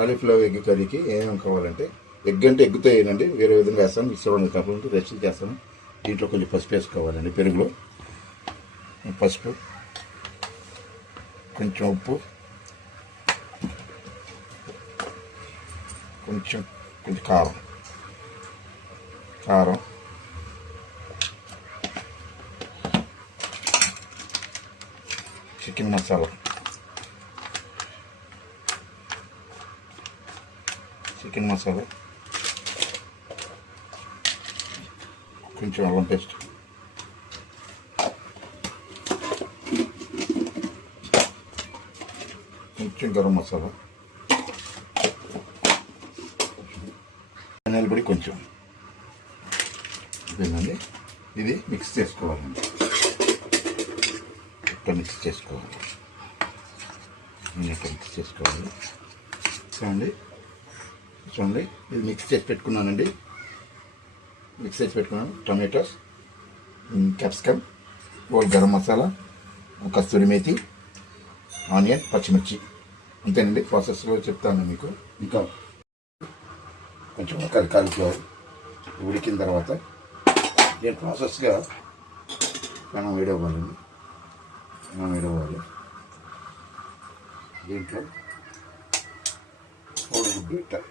Cauliflower egg కర్రీకి ఏమేమి కావాలంటే ఎగ్ అంటే ఎగ్గుతో వేయనండి, వేరే విధంగా వేస్తాను. మిక్స్ అవ్వడానికి కాకుండా రెస్ట్ చేస్తాను. దీంట్లో కొంచెం పసుపు వేసుకోవాలండి, పెరుగులో పసుపు, కొంచెం ఉప్పు, కొంచెం కారం, చికెన్ మసాలా, కొంచెం అల్లం పేస్ట్, కొంచెం గరం మసాలా, ధనియాల పొడి కొంచెం. ఇదేనండి, ఇది మిక్స్ చేసుకోవాలండి. మిక్స్ చేసుకోవాలి చూడండి ఇది మిక్స్ చేసి పెట్టుకున్నానండి. Tomatoes, capsicum, whole garam masala, kasturi methi, onion, పచ్చిమిర్చి. అంతేనండి. ప్రాసెస్లో చెప్తాను మీకు. ఇంకా కొంచెం కాలిఫ్లవర్ ఉడికిన తర్వాత నేను ప్రాసెస్గా మనం వేడవ్వాలండి. దీంట్లో కోడిగుడ్డు పెట్టాలి.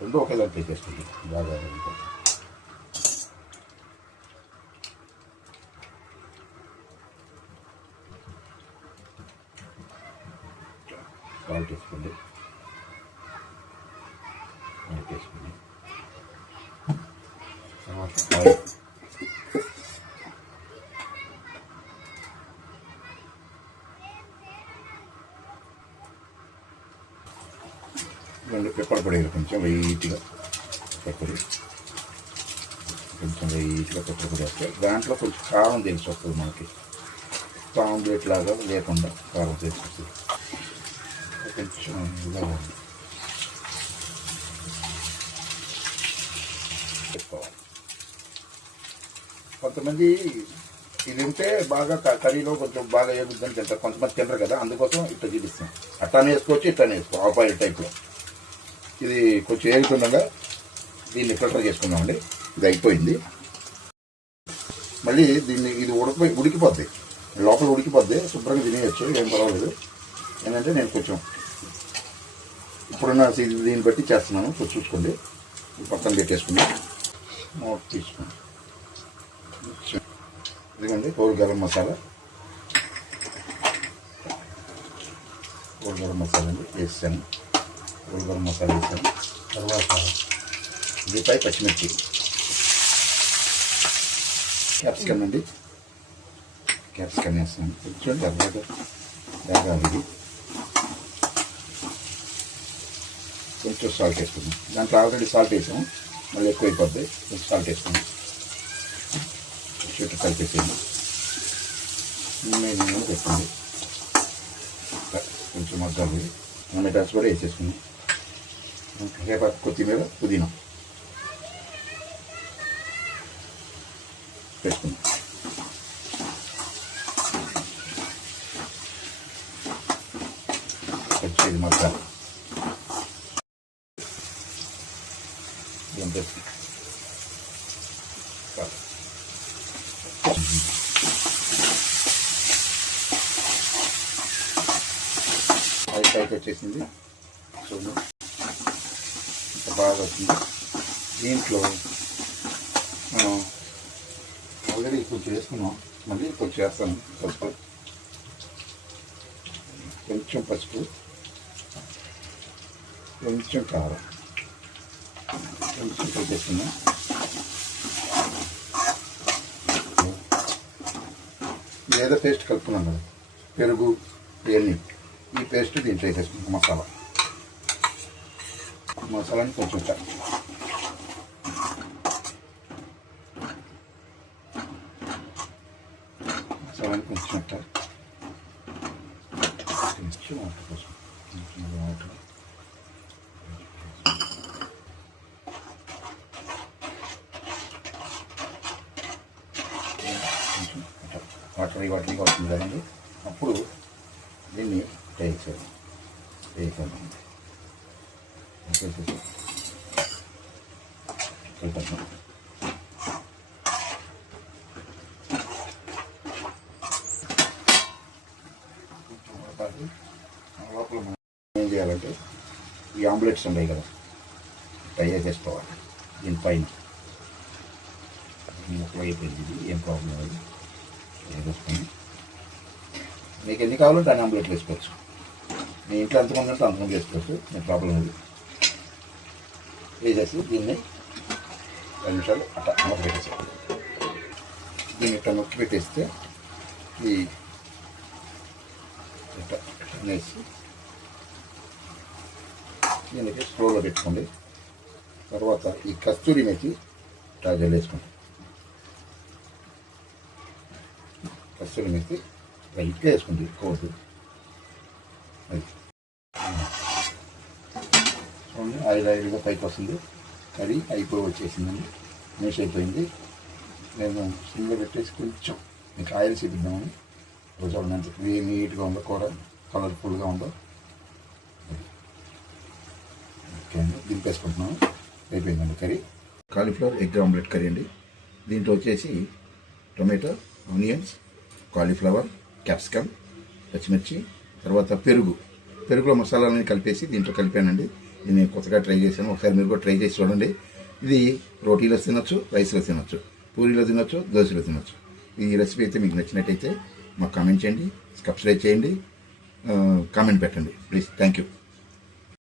రెండు ఒకేలా పెట్టేస్తుంది బాగా. సాల్ట్ వేసుకోండి. పెప్పర్ పొడి కొంచెం వెయిట్గా పెప్పర్ వేస్తే దాంట్లో కొంచెం కారం తెలిసి వస్తుంది మనకి. ఆమ్లెట్ లాగా లేకుండా కారం తెలిసి వస్తుంది. కొంచెం ఇలా పెట్టుకోవాలి. కొంతమంది ఇది ఉంటే బాగా కర్రీలో కొంచెం బాగా ఏగుద్దని తింటారు, కొంతమంది తినరు కదా, అందుకోసం ఇట్లా చూపిస్తాం. అట్లానే వేసుకోవచ్చు, ఇట్లానే వేసుకో ఆఫ్ ఆయిల్ టైప్లో. ఇది కొంచెం ఏగుతుండగా దీన్ని ఫిల్టర్ చేసుకుందామండి. ఇది అయిపోయింది. మళ్ళీ ఇది ఉడికిపోద్ది, లోపల ఉడికిపోద్ది, శుభ్రంగా తినేయచ్చు, ఏం పర్వాలేదు. ఏంటంటే నేను కొంచెం ఇప్పుడున్న దీన్ని బట్టి చేస్తున్నాను, కొంచెం చూసుకోండి. పక్కన పెట్టేసుకుని తీసుకుని ఇదిగోండి హోల్ గరం మసాలా అండి వేసాను. గరం మసాలా వేసాను. తర్వాత ఉల్లిపాయ, పచ్చిమిర్చి, క్యాప్సికమ్ అండి. క్యాప్సికమ్ వేస్తాను. కొంచెం వేగాలి. కొంచెం సాల్ట్ వేసుకుందాం. దాంట్లో ఆల్రెడీ సాల్ట్ వేసాము, మళ్ళీ ఎక్కువ అయిపోద్ది. కొంచెం సాల్ట్ వేసుకుందాం. చుట్టూ కలిపేసాము. నేను పెట్టండి. కొంచెం మగ్గాలి. టొమాటోస్ కూడా వేసేసుకున్నాం. రేపటి కొత్తిమీర, పుదీనా వేసుకుందాం. ఇది మగ్గాలి. పైకి వచ్చేసింది. చూడండి ఇంత బాగా వచ్చింది. దీంట్లో మనం ఆల్రెడీ కొంచెం వేసుకున్నాం, మళ్ళీ కొంచెం వేస్తాను. కొంచెం పసుపు, కొంచెం కారం, కొంచెం వేసుకున్నాం. ఏదో పేస్ట్ కలుపుకున్నాం కదా, పెరుగు ఇవన్నీ, ఈ పేస్ట్ దీంట్లో వేసేసుకుంటాం. మసాలాని కొంచెం వాటర్ కోసం వాటర్ వాటరీ వస్తుంది కదండి. అప్పుడు దీన్ని వేయించాలి. లోపల మనం ఏం చేయాలంటే ఈ ఆమ్లెట్స్ ఉన్నాయి కదా, ఫ్రై చేసేసుకోవాలి. దీనిపైన ముక్కలు అయిపోయింది, ఇది ఏం ప్రాబ్లం లేదు. వేసేసుకొని మీకు ఎన్ని కావాలంటే అన్ని ఆమ్లెట్లు వేసుకోవచ్చు. మీ ఇంట్లో ఎంతమంది ఉంటే అంతమంది వేసుకోవచ్చు, మీ ప్రాబ్లం లేదు. వేసేసి దీన్ని 2 నిమిషాలు అట్లా నొక్కి పెట్టేసాం. దీన్ని ఇట్లా నొక్కి పెట్టేస్తే ఈ ఇట్లా వేసి దీనికి స్లోలో పెట్టుకోండి. తర్వాత ఈ కస్తూరి మేతి ఇట్లా జల్లేసుకోండి. కస్తూరి మేతి లైట్గా వేసుకోండి, ఎక్కువ వద్దు. అది చూడండి, ఆయిల్గా పైకి వస్తుంది. కర్రీ అయిపోయి వచ్చేసిందండి, ఫినిష్ అయిపోయింది. నేను సిమ్లో పెట్టేసి కొంచెం మీకు ఆయిల్ చూపిద్దామని. చూడండి ఎంత నీట్గా ఉందో, కూర కలర్ఫుల్గా ఉందో. ఓకే అండి, దింపేసుకుంటున్నాను. అయిపోయిందండి curry. Cauliflower egg omelette curry అండి. దీంట్లో వచ్చేసి టొమాటో, ఆనియన్స్, కాలీఫ్లవర్, క్యాప్సికమ్, పచ్చిమిర్చి, తర్వాత పెరుగులో మసాలాలని కలిపేసి దీంట్లో కలిపానండి. దీన్ని కొత్తగా ట్రై చేశాను, ఒకసారి మీరు కూడా ట్రై చేసి చూడండి. ఇది రోటీలో తినొచ్చు, రైస్లో తినొచ్చు, పూరీలో తినొచ్చు, దోశలో తినొచ్చు. ఈ రెసిపీ అయితే మీకు నచ్చినట్టయితే మాకు కామెంట్ చేయండి, సబ్స్క్రైబ్ చేయండి, కామెంట్ పెట్టండి ప్లీజ్. Thank you.